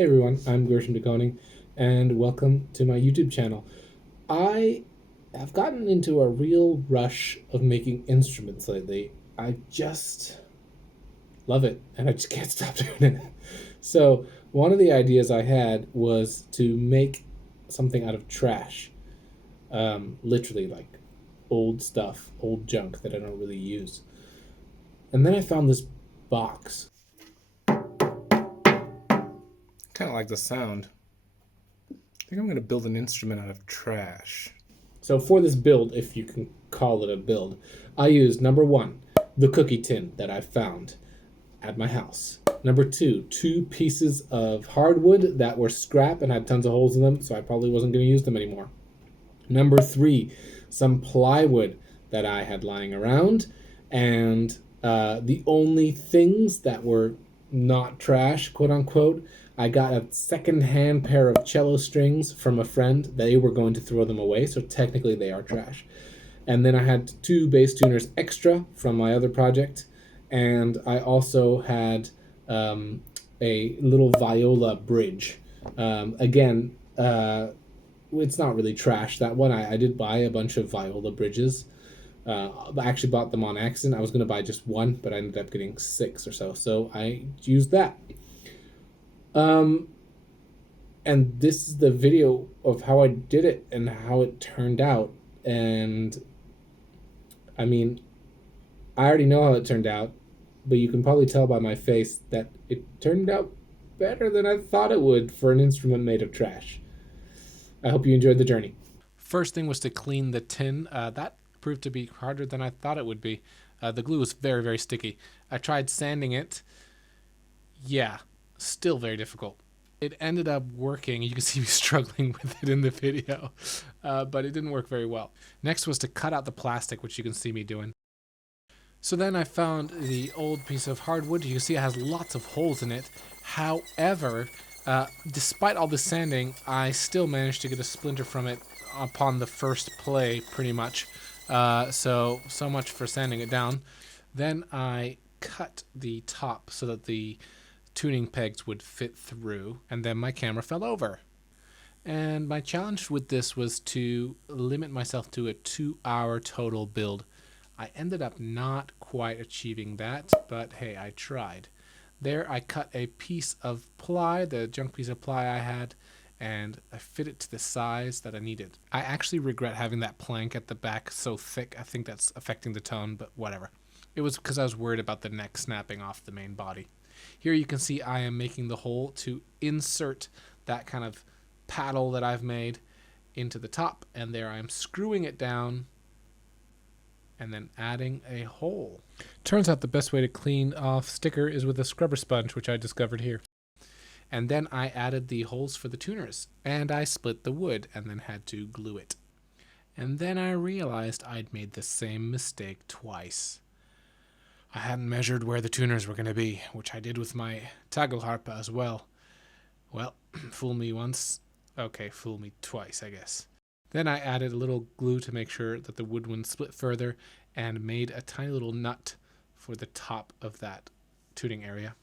Hey everyone, I'm Gershon Dekoning, and welcome to my YouTube channel. I have gotten into a real rush of making instruments lately. I just love it, and I just can't stop doing it. So, one of the ideas I had was to make something out of trash. Literally, like old stuff, old junk that I don't really use. And then I found this box. Kind of like the sound. I think I'm going to build an instrument out of trash. So for this build, if you can call it a build, I used number one, the cookie tin that I found at my house. Number two, two pieces of hardwood that were scrap and had tons of holes in them, so I probably wasn't going to use them anymore. Number three, some plywood that I had lying around, and the only things that were not trash, quote unquote, I got a second-hand pair of cello strings from a friend. They were going to throw them away, so technically they are trash. And then I had two bass tuners extra from my other project, and I also had a little viola bridge. Again, it's not really trash. That one, I did buy a bunch of viola bridges. I actually bought them on accident. I was going to buy just one, but I ended up getting six or so. So I used that. Um, and this is the video of how I did it and how it turned out. And I mean, I already know how it turned out, but you can probably tell by my face that it turned out better than I thought it would for an instrument made of trash. I hope you enjoyed the journey. First thing was to clean the tin. That proved to be harder than I thought it would be. The glue was very, very sticky. I tried sanding it. Yeah, still very difficult. It ended up working. You can see me struggling with it in the video, but it didn't work very well. Next was to cut out the plastic, which you can see me doing. So then I found the old piece of hardwood. You can see it has lots of holes in it. However, despite all the sanding, I still managed to get a splinter from it upon the first play, pretty much. So much for sanding it down. Then I cut the top so that the tuning pegs would fit through, and then my camera fell over. And my challenge with this was to limit myself to a 2-hour total build. I ended up not quite achieving that, but hey, I tried. There I cut a piece of ply, the junk piece of ply I had, and I fit it to the size that I needed. I actually regret having that plank at the back so thick. I think that's affecting the tone, but whatever. It was because I was worried about the neck snapping off the main body. Here you can see I am making the hole to insert that kind of paddle that I've made into the top, and there I am screwing it down and then adding a hole. Turns out the best way to clean off sticker is with a scrubber sponge, which I discovered here. And then I added the holes for the tuners, and I split the wood and then had to glue it. And then I realized I'd made the same mistake twice. I hadn't measured where the tuners were going to be, which I did with my tagelharpa as well. Well, fool me once. Okay, fool me twice, I guess. Then I added a little glue to make sure that the wood wouldn't split further, and made a tiny little nut for the top of that tuning area.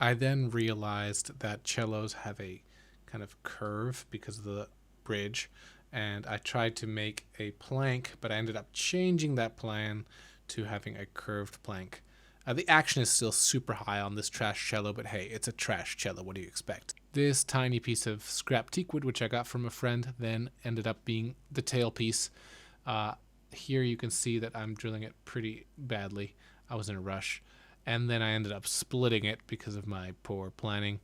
I then realized that cellos have a kind of curve because of the bridge, and I tried to make a plank, but I ended up changing that plan to having a curved plank. The action is still super high on this trash cello, but hey, it's a trash cello. What do you expect? This tiny piece of scrap teakwood, which I got from a friend, then ended up being the tailpiece. Here you can see that I'm drilling it pretty badly. I was in a rush. And then I ended up splitting it because of my poor planning.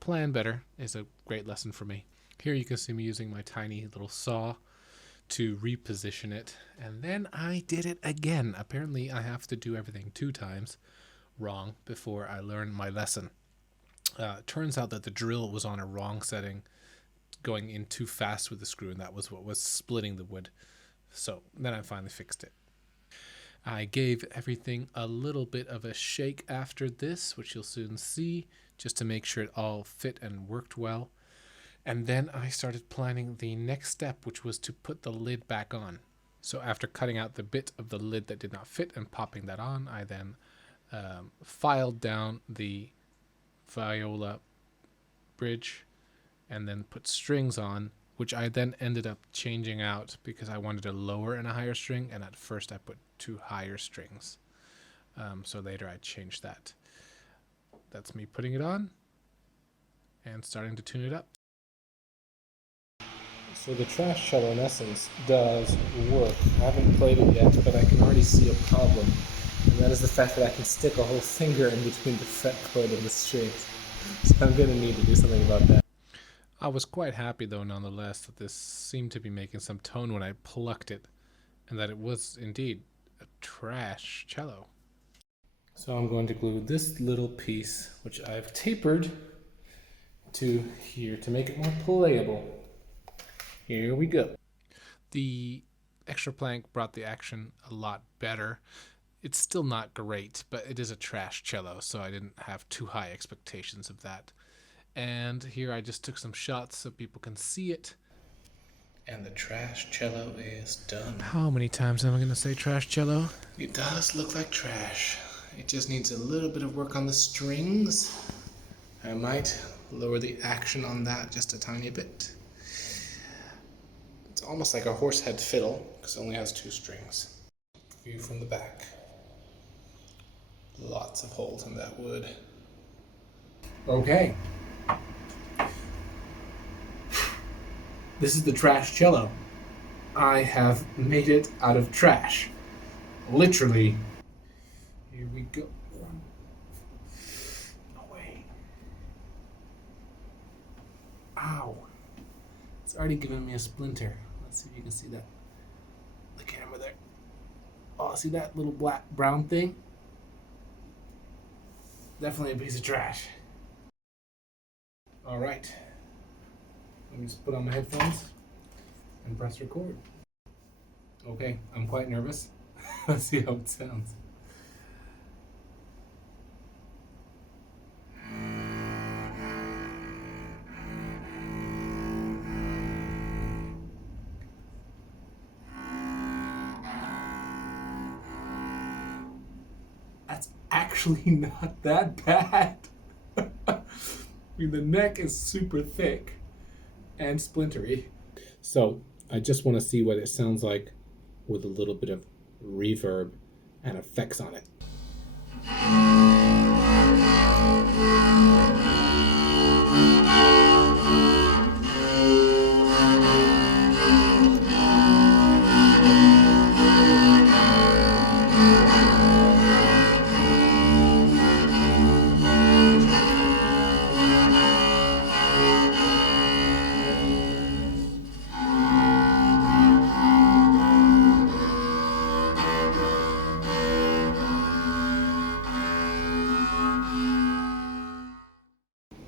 Plan better is a great lesson for me. Here you can see me using my tiny little saw to reposition it, and then I did it again. Apparently I have to do everything 2 times wrong before I learn my lesson. Turns out that the drill was on a wrong setting, going in too fast with the screw, and that was what was splitting the wood. So then I finally fixed it. I gave everything a little bit of a shake after this, which you'll soon see, just to make sure it all fit and worked well. And then I started planning the next step, which was to put the lid back on. So after cutting out the bit of the lid that did not fit and popping that on, I then filed down the viola bridge and then put strings on, which I then ended up changing out because I wanted a lower and a higher string, and at first I put 2 higher strings. So later I changed that. That's me putting it on and starting to tune it up. So the Trash Cello in essence does work. I haven't played it yet, but I can already see a problem. And that is the fact that I can stick a whole finger in between the fretboard and the strings. So I'm going to need to do something about that. I was quite happy though nonetheless that this seemed to be making some tone when I plucked it, and that it was indeed a trash cello. So I'm going to glue this little piece, which I've tapered to here to make it more playable. Here we go. The extra plank brought the action a lot better. It's still not great, but it is a trash cello, so I didn't have too high expectations of that. And here I just took some shots so people can see it. And the trash cello is done. How many times am I going to say trash cello? It does look like trash. It just needs a little bit of work on the strings. I might lower the action on that just a tiny bit. It's almost like a horsehead fiddle because it only has 2 strings. View from the back. Lots of holes in that wood. Okay. This is the trash cello. I have made it out of trash. Literally. Here we go. No way. Ow. It's already given me a splinter. Let's see if you can see that. The camera there. Oh, see that little black brown thing? Definitely a piece of trash. All right. Let me just put on my headphones and press record. Okay, I'm quite nervous. Let's see how it sounds. That's actually not that bad. I mean, the neck is super thick and splintery. So I just want to see what it sounds like with a little bit of reverb and effects on it.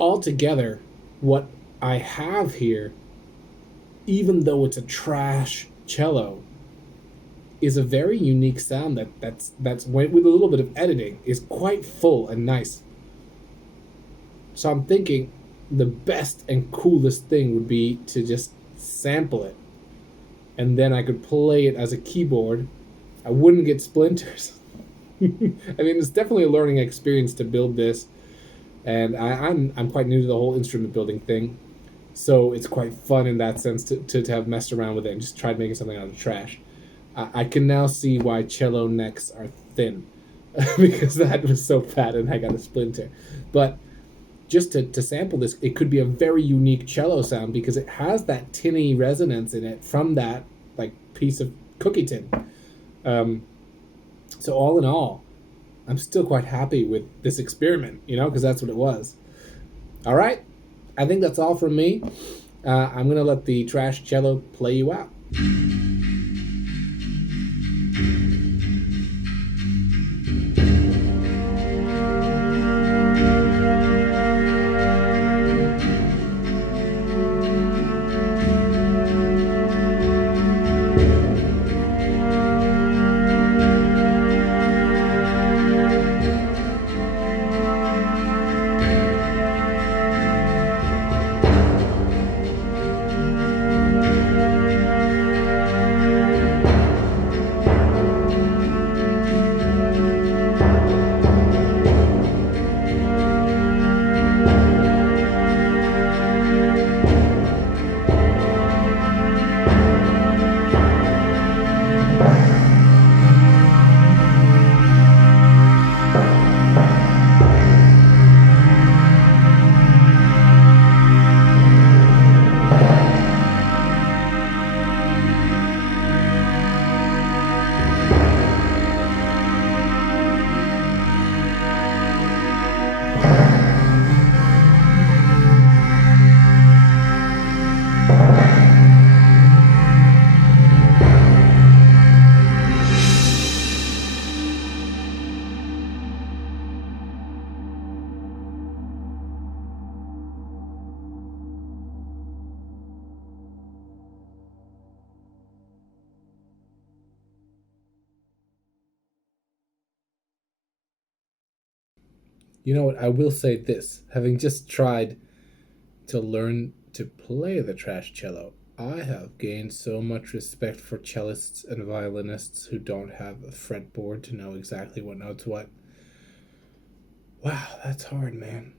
Altogether, what I have here, even though it's a trash cello, is a very unique sound that's with a little bit of editing is quite full and nice. So I'm thinking the best and coolest thing would be to just sample it, and then I could play it as a keyboard. I wouldn't get splinters. I mean, it's definitely a learning experience to build this. And I'm quite new to the whole instrument building thing, so it's quite fun in that sense to have messed around with it and just tried making something out of trash. I can now see why cello necks are thin, because that was so fat and I got a splinter. But just to sample this, it could be a very unique cello sound because it has that tinny resonance in it from that like piece of cookie tin. So all in all, I'm still quite happy with this experiment, because that's what it was. All right, I think that's all from me. I'm going to let the trash cello play you out. You know what? I will say this. Having just tried to learn to play the trash cello, I have gained so much respect for cellists and violinists who don't have a fretboard to know exactly what notes what. Wow, that's hard, man.